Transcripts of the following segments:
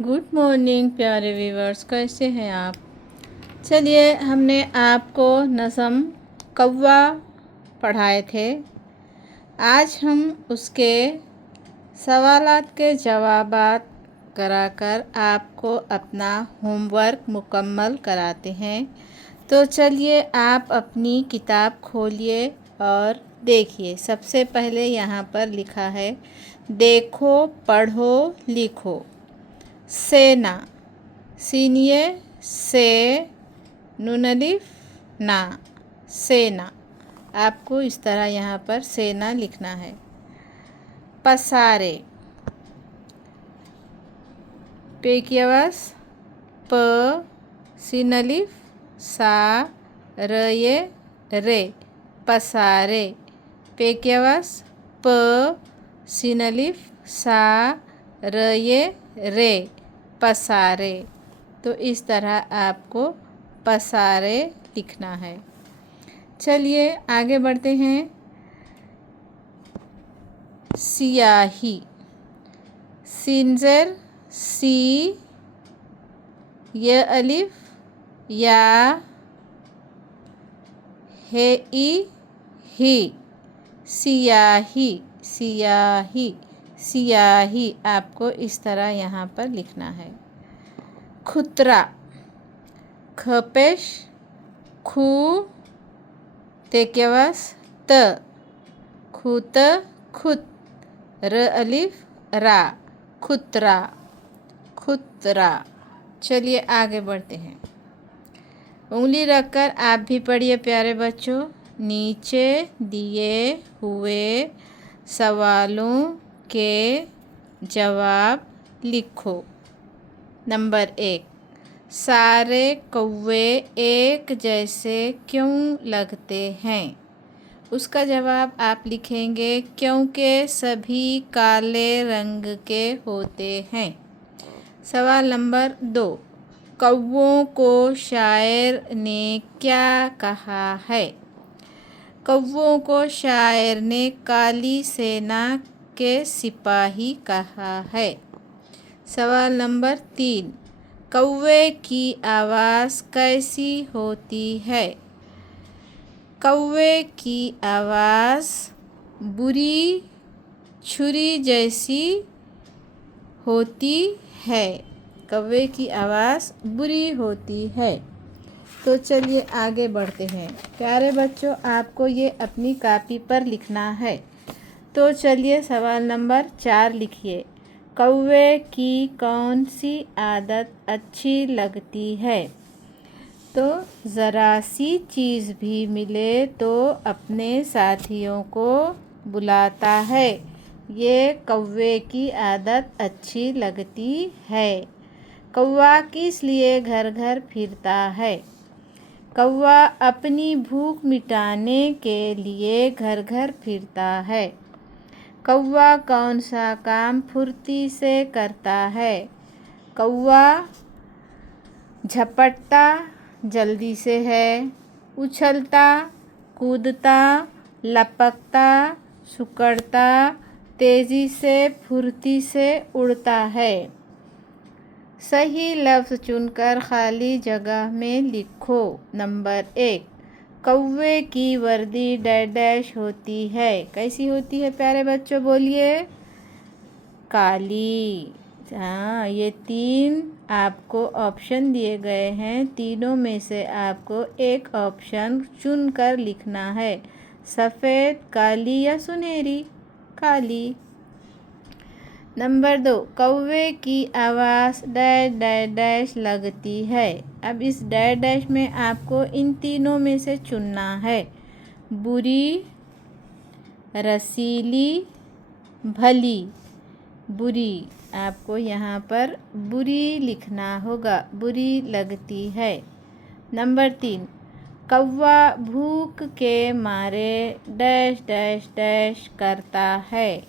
Good morning प्यारे viewers, कैसे हैं आप। चलिए, हमने आपको नज़म कौवा पढ़ाए थे। आज हम उसके सवालात के जवाबात कराकर आपको अपना होमवर्क मुकम्मल कराते हैं। तो चलिए, आप अपनी किताब खोलिए और देखिए। सबसे पहले यहाँ पर लिखा है, देखो, पढ़ो, लिखो। सेना, सीनिये से, नून अलिफ ना, सेना। आपको इस तरह यहाँ पर सेना लिखना है। पसारे, पे की आवाज़ प, सीन अलिफ सा, रये रे, पसारे। पे की आवाज़ प, सीन अलिफ सा, रये रे, पसारे। तो इस तरह आपको पसारे लिखना है। चलिए आगे बढ़ते हैं। सियाही, सिंजर सी, य अलिफ या, हे ई ही, सियाही, सियाही, सियाही। आपको इस तरह यहाँ पर लिखना है। खुतरा, खपेश खू, ते की आवाज़ त, खुत, खुत, र अलिफ रा, खुतरा, खुतरा। चलिए आगे बढ़ते हैं। उंगली रखकर आप भी पढ़िए प्यारे बच्चों। नीचे दिए हुए सवालों के जवाब लिखो। नंबर 1, सारे कौवे एक जैसे क्यों लगते हैं? उसका जवाब आप लिखेंगे, क्योंकि सभी काले रंग के होते हैं। सवाल नंबर 2, कौवों को शायर ने क्या कहा है? कौवों को शायर ने काली सेना के सिपाही कहा है। सवाल नंबर 3, कौवे की आवाज़ कैसी होती है? कौवे की आवाज़ बुरी छुरी जैसी होती है। कौवे की आवाज़ बुरी होती है। तो चलिए आगे बढ़ते हैं। प्यारे बच्चों, आपको ये अपनी कॉपी पर लिखना है। तो चलिए सवाल नंबर 4 लिखिए। कौवे की कौन सी आदत अच्छी लगती है? तो ज़रा सी चीज़ भी मिले तो अपने साथियों को बुलाता है। ये कौवे की आदत अच्छी लगती है। कौवा किस लिए घर घर फिरता है? कौवा अपनी भूख मिटाने के लिए घर घर फिरता है। कौवा कौन सा काम फुर्ती से करता है? कौवा झपटता जल्दी से है, उछलता, कूदता, लपकता, सुकड़ता, तेज़ी से, फुर्ती से उड़ता है। सही लफ्ज़ चुनकर खाली जगह में लिखो। नंबर 1, कौवे की वर्दी डैश होती है। कैसी होती है प्यारे बच्चों, बोलिए। काली। हाँ, ये 3 आपको ऑप्शन दिए गए हैं। तीनों में से आपको एक ऑप्शन चुनकर लिखना है। सफ़ेद, काली या सुनहरी? काली। नंबर 2, कौवे की आवाज़ डैश लगती है। अब इस डैश में आपको इन तीनों में से चुनना है। बुरी, रसीली, भली। बुरी, आपको यहाँ पर बुरी लिखना होगा, बुरी लगती है। नंबर 3, कौवा भूख के मारे डैश करता है।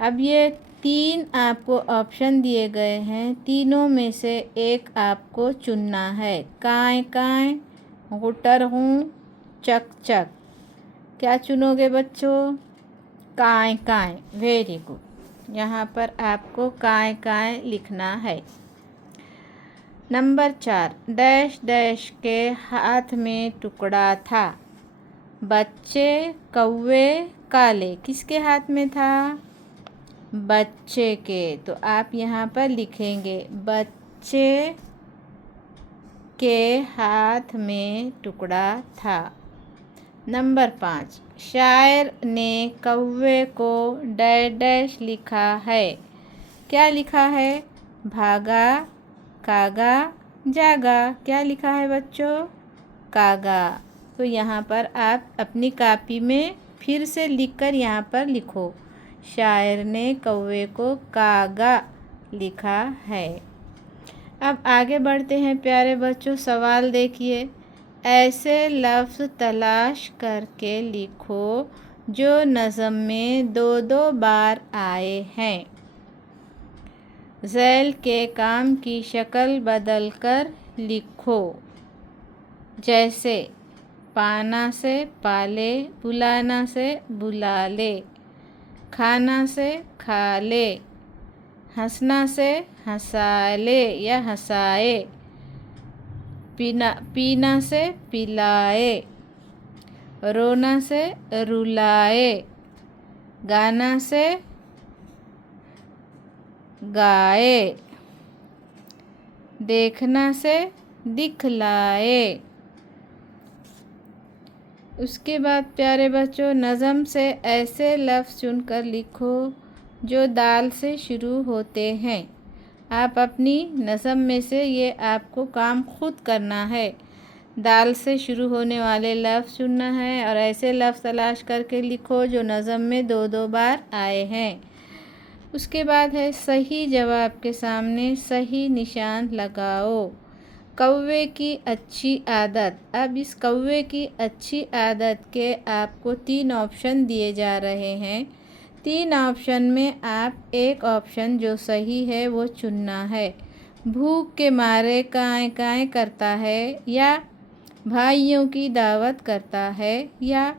अब ये 3 आपको ऑप्शन दिए गए हैं। तीनों में से एक आपको चुनना है। काएँ काएँ, गुटर हूँ, चक चक। क्या चुनोगे बच्चों? काएँ काएँ। Very good. यहाँ पर आपको काय काय लिखना है। नंबर 4, डैश डैश के हाथ में टुकड़ा था। बच्चे कौवे काले, किसके हाथ में था? बच्चे के। तो आप यहाँ पर लिखेंगे बच्चे के हाथ में टुकड़ा था। नंबर 5, शायर ने कौवे को डैश डैश लिखा है। क्या लिखा है? भागा, कागा, जागा। क्या लिखा है बच्चों? कागा। तो यहाँ पर आप अपनी कॉपी में फिर से लिखकर यहाँ पर लिखो, शायर ने कौवे को कागा लिखा है। अब आगे बढ़ते हैं प्यारे बच्चों। सवाल देखिए, ऐसे लफ्ज़ तलाश करके लिखो जो नज़म में दो दो बार आए हैं। ज़ैल के काम की शक्ल बदल कर लिखो, जैसे पाना से पाले, बुलाना से बुला ले, खाना से खा ले, हंसना से हंसा ले या हंसाए, पीना से पिलाए, रोना से रुलाए, गाना से गाए, देखना से दिखलाए। उसके बाद प्यारे बच्चों, नज़म से ऐसे लफ्ज़ चुनकर लिखो जो दाल से शुरू होते हैं। आप अपनी नज़म में से ये आपको काम खुद करना है। दाल से शुरू होने वाले लफ्ज़ चुनना है और ऐसे लफ्ज़ तलाश करके लिखो जो नज़म में दो दो बार आए हैं। उसके बाद है सही जवाब के सामने सही निशान लगाओ। कौवे की अच्छी आदत। अब इस कौवे की अच्छी आदत के आपको 3 ऑप्शन दिए जा रहे हैं। 3 ऑप्शन में आप एक ऑप्शन जो सही है वो चुनना है। भूख के मारे काएं काएं करता है, या भाइयों की दावत करता है, या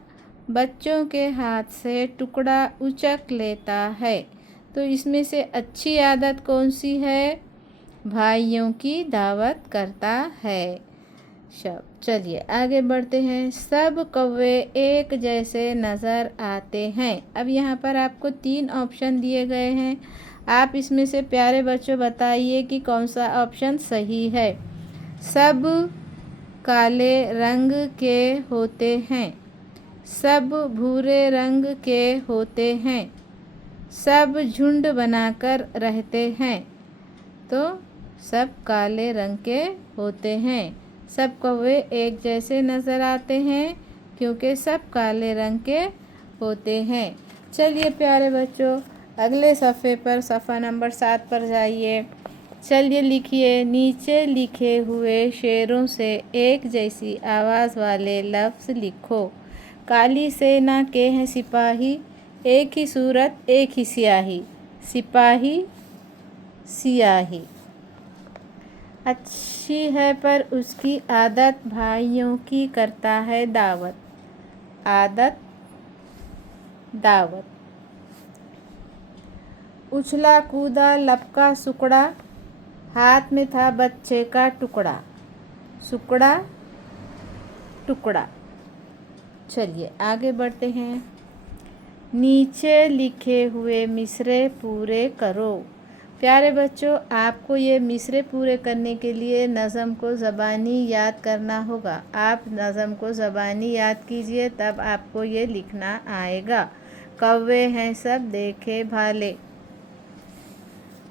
बच्चों के हाथ से टुकड़ा उचक लेता है। तो इसमें से अच्छी आदत कौन सी है? भाइयों की दावत करता है। चलिए आगे बढ़ते हैं। सब कौवे एक जैसे नज़र आते हैं। अब यहाँ पर आपको 3 ऑप्शन दिए गए हैं। आप इसमें से प्यारे बच्चों बताइए कि कौन सा ऑप्शन सही है। सब काले रंग के होते हैं, सब भूरे रंग के होते हैं, सब झुंड बनाकर रहते हैं। तो सब काले रंग के होते हैं। सब कौवे एक जैसे नज़र आते हैं क्योंकि सब काले रंग के होते हैं। चलिए प्यारे बच्चों, अगले सफ़े पर सफ़ा नंबर 7 पर जाइए। चलिए लिखिए, नीचे लिखे हुए शेरों से एक जैसी आवाज़ वाले लफ्ज़ लिखो। काली सेना के हैं सिपाही, एक ही सूरत एक ही स्याही, सिपाही सियाही। अच्छी है पर उसकी आदत भाइयों की करता है दावत, आदत दावत। उछला कूदा लपका सुकड़ा, हाथ में था बच्चे का टुकड़ा, सुकड़ा टुकड़ा। चलिए आगे बढ़ते हैं। नीचे लिखे हुए मिसरे पूरे करो। प्यारे बच्चों, आपको ये मिसरे पूरे करने के लिए नज़म को ज़बानी याद करना होगा। आप नज़म को ज़बानी याद कीजिए, तब आपको ये लिखना आएगा। कौवे हैं सब देखे भाले,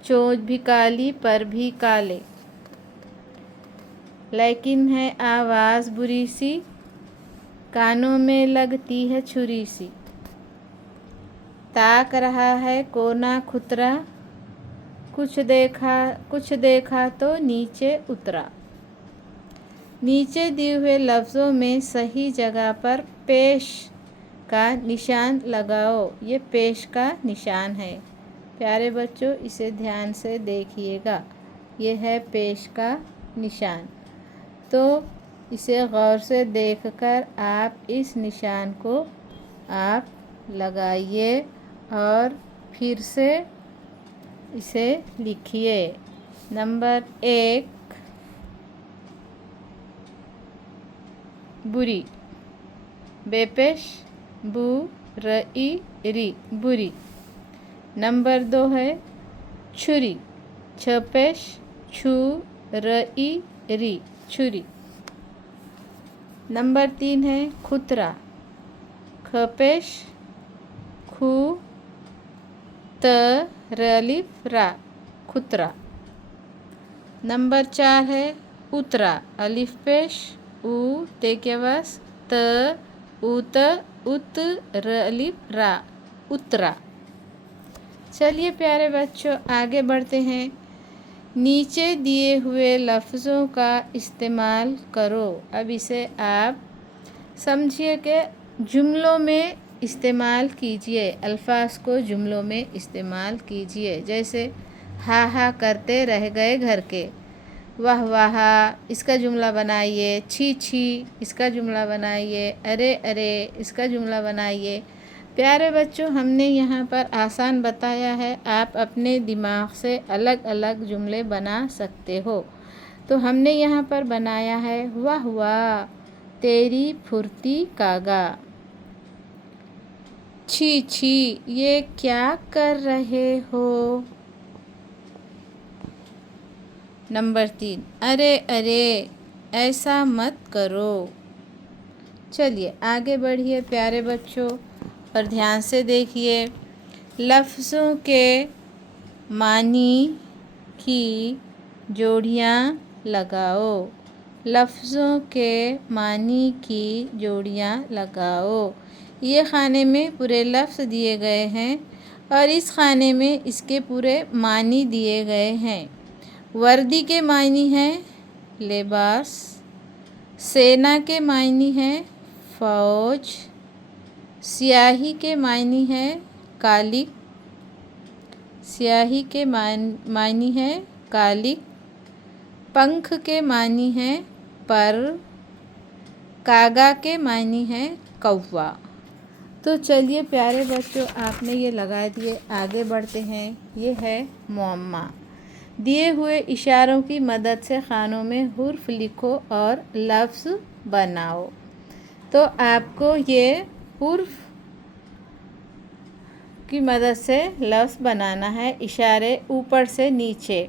चोंच भी काली पर भी काले, लेकिन है आवाज़ बुरी सी, कानों में लगती है छुरी सी। ताक रहा है कोना खुतरा, कुछ देखा तो नीचे उतरा। नीचे दिए हुए लफ्ज़ों में सही जगह पर पेश का निशान लगाओ। ये पेश का निशान है। प्यारे बच्चों, इसे ध्यान से देखिएगा। ये है पेश का निशान। तो इसे गौर से देखकर आप इस निशान को आप लगाइए और फिर से इसे लिखिए। नंबर 1 बुरी, बेपेश बू रई री बुरी। नंबर 2 है छुरी, छपेश छू रई री छुरी। नंबर 3 है खुतरा, खपेश खू त रलिफ रा खुतरा। नंबर 4 है उतरा, अलिफ पेश ऊ ते के बस त उत उत रलिफ रा उतरा। चलिए प्यारे बच्चों, आगे बढ़ते हैं। नीचे दिए हुए लफ्ज़ों का इस्तेमाल करो। अब इसे आप समझिए कि जुमलों में इस्तेमाल कीजिए, अल्फाज को जुमलों में इस्तेमाल कीजिए। जैसे हा हा करते रह गए घर के, वाह वाह इसका जुमला बनाइए, छी छी इसका जुमला बनाइए, अरे अरे इसका जुमला बनाइए। प्यारे बच्चों, हमने यहाँ पर आसान बताया है, आप अपने दिमाग से अलग अलग जुमले बना सकते हो। तो हमने यहाँ पर बनाया है वाह वाह तेरी फुर्ती कागा, छी छी ये क्या कर रहे हो। नंबर 3 अरे अरे ऐसा मत करो। चलिए आगे बढ़िए प्यारे बच्चों और ध्यान से देखिए। लफ्ज़ों के मानी की जोड़ियाँ लगाओ। लफ्ज़ों के मानी की जोड़ियाँ लगाओ। ये खाने में पूरे लफ्ज़ दिए गए हैं और इस खाने में इसके पूरे मानी दिए गए हैं। वर्दी के मायनी हैं लिबास, सेना के मायनी हैं फ़ौज, स्याही के मायनी है कालिक, स्याही के मायनी है कालिक, पंख के मायनी है पर, कागा के मायनी है कौवा। तो चलिए प्यारे बच्चों, आपने ये लगा दिए, आगे बढ़ते हैं। ये है मुअम्मा। दिए हुए इशारों की मदद से खानों में हुर्फ लिखो और लफ्ज़ बनाओ। तो आपको ये हुर्फ की मदद से लफ्ज़ बनाना है, इशारे ऊपर से नीचे।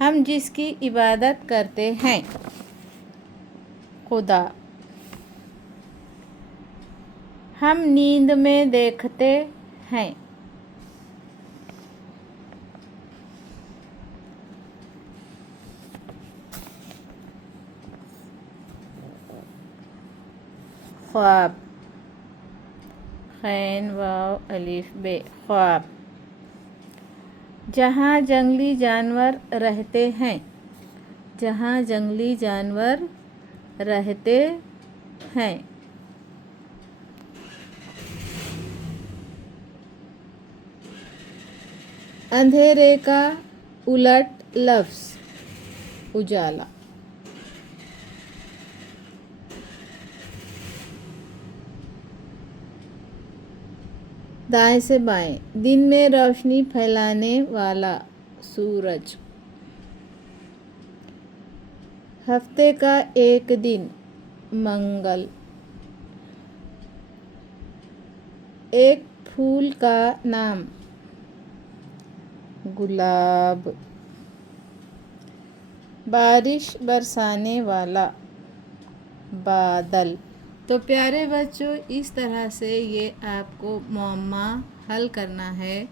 हम जिसकी इबादत करते हैं खुदा, हम नींद में देखते हैं ख्वाब, खैन वाव अलिफ बे ख्वाब। जहाँ जंगली जानवर रहते हैं, जहाँ जंगली जानवर रहते हैं। अंधेरे का उलट लफ्ज़ उजाला। दाएं से बाएं, दिन में रोशनी फैलाने वाला सूरज। हफ्ते का एक दिन मंगल। एक फूल का नाम गुलाब। बारिश बरसाने वाला बादल। तो प्यारे बच्चों, इस तरह से ये आपको मुअम्मा हल करना है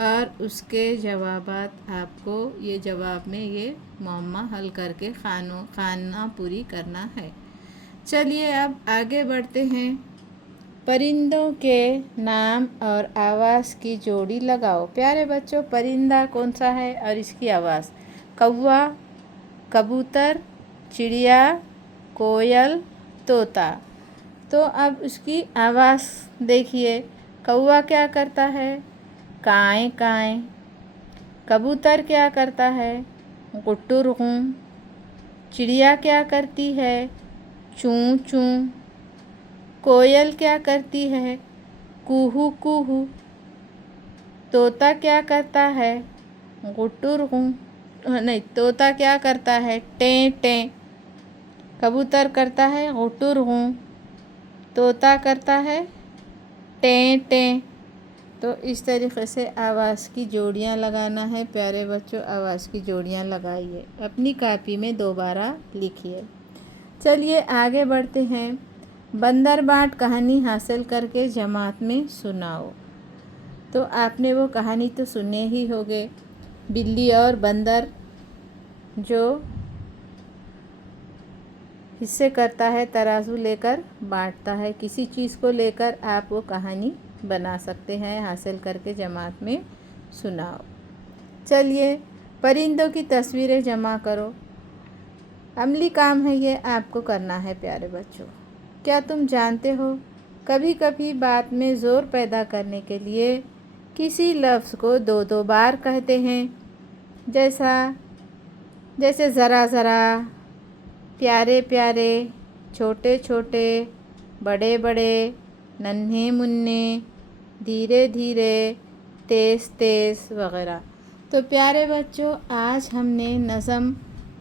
और उसके जवाबात आपको ये जवाब में ये मुअम्मा हल करके खाना पूरी करना है। चलिए अब आगे बढ़ते हैं। परिंदों के नाम और आवाज़ की जोड़ी लगाओ। प्यारे बच्चों, परिंदा कौन सा है और इसकी आवाज़? कौवा, कबूतर, चिड़िया, कोयल, तोता। तो अब उसकी आवाज़ देखिए। कौवा क्या करता है? काएं काएं। कबूतर क्या करता है? गुट्टुर गुं। चिड़िया क्या करती है? चूं चूं। कोयल क्या करती है? कूहू कूहू। तोता क्या करता है? गुटुर नहीं, तोता क्या करता है? टें टें। कबूतर करता है गुटुर हूँ, तोता करता है टें टें। तो इस तरीक़े से आवाज़ की जोड़ियाँ लगाना है। प्यारे बच्चों, आवाज़ की जोड़ियाँ लगाइए, अपनी कापी में दोबारा लिखिए। चलिए आगे बढ़ते हैं। बंदर बाट कहानी हासिल करके जमात में सुनाओ। तो आपने वो कहानी तो सुने ही होंगे, बिल्ली और बंदर जो हिस्से करता है, तराजू लेकर बांटता है। किसी चीज़ को लेकर आप वो कहानी बना सकते हैं, हासिल करके जमात में सुनाओ। चलिए परिंदों की तस्वीरें जमा करो। अमली काम है, ये आपको करना है प्यारे बच्चों। क्या तुम जानते हो, कभी कभी बात में ज़ोर पैदा करने के लिए किसी लफ्ज़ को दो दो बार कहते हैं, जैसे ज़रा ज़रा, प्यारे प्यारे, छोटे छोटे, बड़े बड़े, नन्हे मुन्ने, धीरे धीरे, तेज़ तेज़ वगैरह। तो प्यारे बच्चों, आज हमने नज़म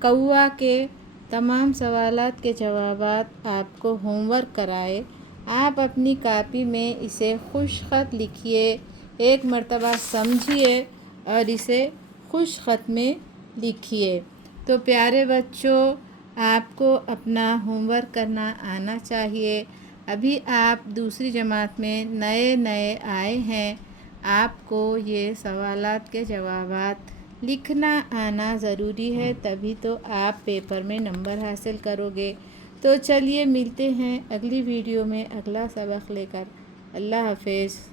कौआ के तमाम सवालात के जवाबात आपको होमवर्क कराए। आप अपनी कापी में इसे खुश ख़त लिखिए, एक मर्तबा समझिए और इसे खुश ख़त में लिखिए। तो प्यारे बच्चों, आपको अपना होमवर्क करना आना चाहिए। अभी आप दूसरी जमात में नए नए आए हैं, आपको ये सवालात के जवाबात लिखना आना ज़रूरी है, तभी तो आप पेपर में नंबर हासिल करोगे। तो चलिए मिलते हैं अगली वीडियो में अगला सबक लेकर। अल्लाह हाफ़िज़।